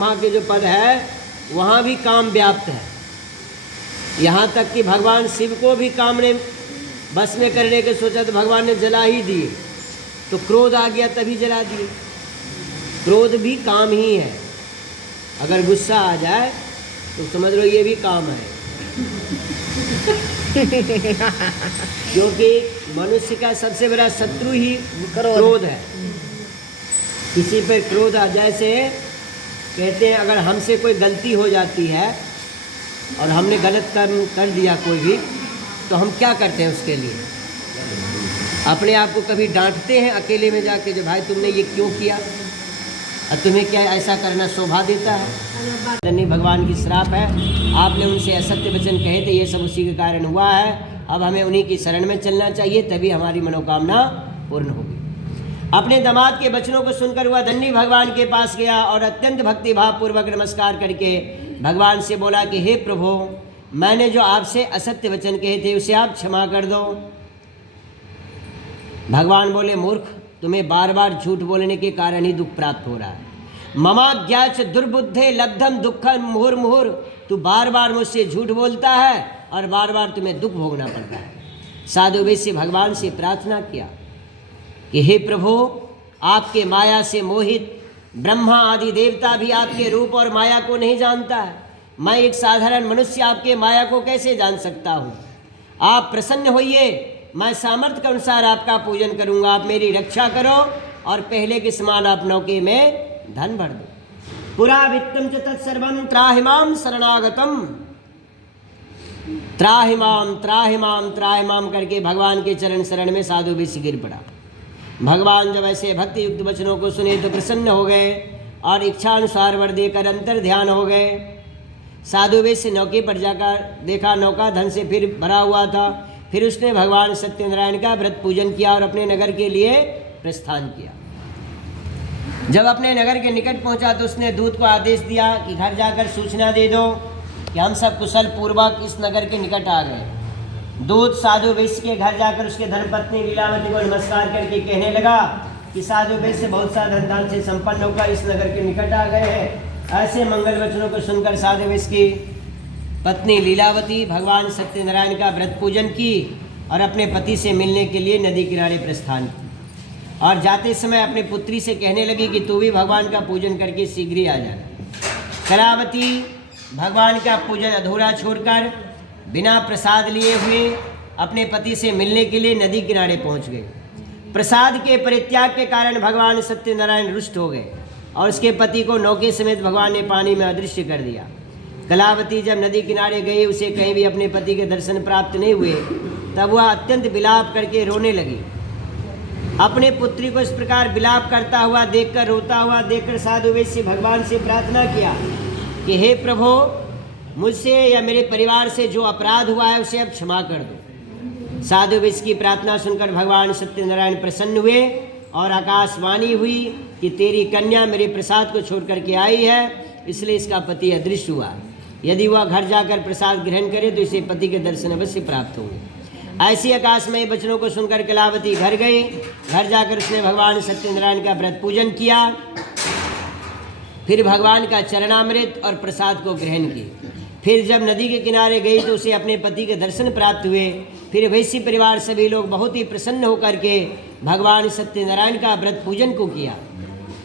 वहाँ के जो पद है वहाँ भी काम व्याप्त है। यहाँ तक कि भगवान शिव को भी काम ने बस में करने के सोचा तो भगवान ने जला ही दिए, तो क्रोध आ गया तभी जला दिए। क्रोध भी काम ही है। अगर गुस्सा आ जाए तो समझ लो ये भी काम है क्योंकि मनुष्य का सबसे बड़ा शत्रु ही क्रोध है। किसी पर क्रोध आ जाए से कहते हैं अगर हमसे कोई गलती हो जाती है और हमने गलत कर्म कर दिया कोई भी, तो हम क्या करते हैं उसके लिए? अपने आप को कभी डांटते हैं अकेले में जाके, जो भाई तुमने ये क्यों किया और तुम्हें क्या ऐसा करना शोभा देता है? नहीं, भगवान की श्राप है। आपने उनसे असत्य वचन कहे थे, ये सब उसी के कारण हुआ है। अब हमें उन्हीं की शरण में चलना चाहिए, तभी हमारी मनोकामना पूर्ण होगी। अपने दामाद के वचनों को सुनकर वह धन्य भगवान के पास गया और अत्यंत भक्ति भाव पूर्वक नमस्कार करके भगवान से बोला कि हे प्रभु, मैंने जो आपसे असत्य वचन कहे थे उसे आप क्षमा कर दो। भगवान बोले, मूर्ख, तुम्हें बार बार झूठ बोलने के कारण ही दुख प्राप्त हो रहा है। ममाज्ञाच दुर्बुद्धे लब्धम दुखम मुहुर मुहुर, तू बार बार मुझसे झूठ बोलता है और बार बार तुम्हें दुख भोगना पड़ता है। साधु वैश्य भगवान से प्रार्थना किया कि हे प्रभु, आपके माया से मोहित ब्रह्मा आदि देवता भी आपके रूप और माया को नहीं जानता है। मैं एक साधारण मनुष्य आपके माया को कैसे जान सकता हूँ? आप प्रसन्न होइए, मैं सामर्थ्य के अनुसार आपका पूजन करूँगा। आप मेरी रक्षा करो और पहले के समान आप नौके में धन भर दो। पुरा वित्तम च तत्सर्वं त्राहिमाम शरणागतम। त्राहिमाम त्राहिमाम त्राहिमाम करके भगवान के चरण शरण में साधु वैश्य गिर पड़ा। भगवान जब ऐसे भक्ति युक्त वचनों को सुने तो प्रसन्न हो गए और इच्छानुसार वर देकर अंतर ध्यान हो गए। साधु वैश्य नौके पर जाकर देखा, नौका धन से फिर भरा हुआ था। फिर उसने भगवान सत्यनारायण का व्रत पूजन किया और अपने नगर के लिए प्रस्थान किया। जब अपने नगर के निकट पहुंचा तो उसने दूत को आदेश दिया कि घर जाकर सूचना दे दो कि हम सब कुशल पूर्वक इस नगर के निकट आ गए। दूत साधु वैश्य के घर जाकर उसके धर्मपत्नी लीलावती को नमस्कार करके कहने लगा कि साधु वैश्य बहुत सा धन दान से संपन्न होकर इस नगर के निकट आ गए हैं। ऐसे मंगल वचनों को सुनकर साधु वैश्य की पत्नी लीलावती भगवान सत्यनारायण का व्रत पूजन की और अपने पति से मिलने के लिए नदी किनारे प्रस्थान की। और जाते समय अपनी पुत्री से कहने लगी कि तू भी भगवान का पूजन करके शीघ्र ही आ जाना। कलावती भगवान का पूजन अधूरा छोड़कर बिना प्रसाद लिए हुए अपने पति से मिलने के लिए नदी किनारे पहुंच गए। प्रसाद के परित्याग के कारण भगवान सत्यनारायण रुष्ट हो गए और उसके पति को नौके समेत भगवान ने पानी में अदृश्य कर दिया। कलावती जब नदी किनारे गई, उसे कहीं भी अपने पति के दर्शन प्राप्त नहीं हुए, तब वह अत्यंत विलाप करके रोने लगी। अपने पुत्री को इस प्रकार विलाप करता हुआ देखकर, रोता हुआ देखकर साधु वैश्य भगवान से प्रार्थना किया कि हे प्रभु, मुझसे या मेरे परिवार से जो अपराध हुआ है उसे अब क्षमा कर दो। साधु वैश्य की प्रार्थना सुनकर भगवान सत्यनारायण प्रसन्न हुए और आकाशवाणी हुई कि तेरी कन्या मेरे प्रसाद को छोड़ करके आई है, इसलिए इसका पति अदृश्य हुआ। यदि वह घर जाकर प्रसाद ग्रहण करे तो इसे पति के दर्शन अवश्य प्राप्त होंगे। ऐसी आकाशमय वचनों को सुनकर कलावती घर गई। घर जाकर उसने भगवान सत्यनारायण का व्रत पूजन किया, फिर भगवान का चरणामृत और प्रसाद को ग्रहण किया। फिर जब नदी के किनारे गई तो उसे अपने पति के दर्शन प्राप्त हुए। फिर वैश्य परिवार सभी लोग बहुत ही प्रसन्न होकर के भगवान सत्यनारायण का व्रत पूजन को किया।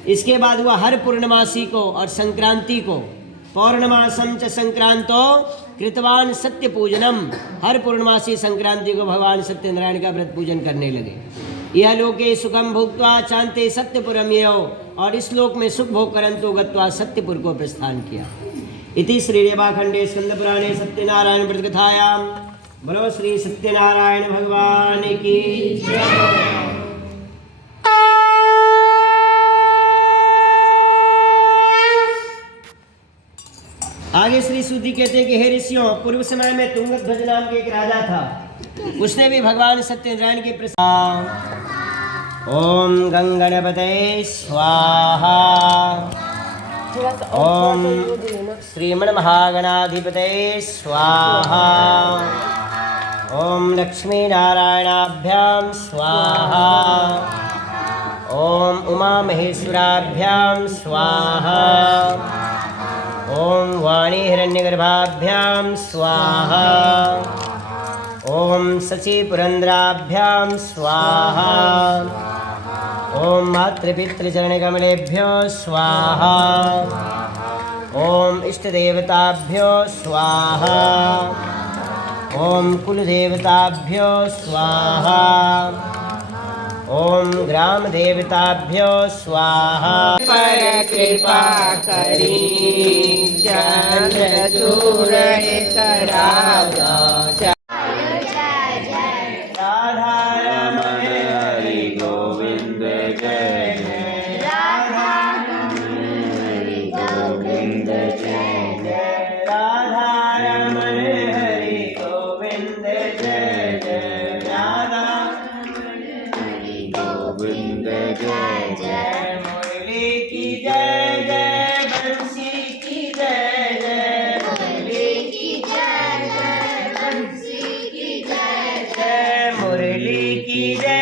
इसके बाद वह हर पूर्णमासी को और संक्रांति को, पौर्णमासम च संक्रांतो कृतवान सत्य पूजनम, हर पूर्णमासी संक्रांति को भगवान सत्यनारायण का व्रत पूजन करने लगे। यह लोके सुखम भुक्त्वा चांते सत्यपुरम यो, और इस लोक में सुख भोग करंतो गत्वा सत्यपुर को प्रस्थान किया। इति श्री रेवाखंडे स्कंदपुराणे सत्यनारायण व्रत कथायां बोलो श्री सत्यनारायण भगवान की जय। आगे श्री सूति कहते हैं कि हे ऋषियों, पूर्व समय में तुंगध्वज नाम के एक राजा था। उसने भी भगवान सत्यनारायण के प्रसाद ओम गंगणपतये स्वाहा, ओम श्रीमन महागणाधिपतये स्वाहा, ओम लक्ष्मी नारायणाभ्याम स्वाहा, ओम उमा महेश्वराभ्याम स्वाहा, हिरण्यगर्भाभ्यां स्वाहा। ॐ शचीपुरन्द्राभ्यां स्वाहा। ॐ मातृपितृचरणकमलेभ्यो स्वाहा। ॐ इष्टदेवताभ्यो स्वाहा। ॐ कुलदेवताभ्यो स्वाहा। ॐ ग्रामदेवताभ्यो स्वाहा। पर कृपा करी चंद्रचूरण करावो। राधारमण हरि गोविंद जय जय। राधारमण हरि गोविंद जय जय। राधारमण हरि गोविंद जय जय। राधारमण हरि गोविंद जय जय। मुरली की जय जय, बंसी की जय जय। मुरली की जय जय, बंसी की जय जय। मुरली की जय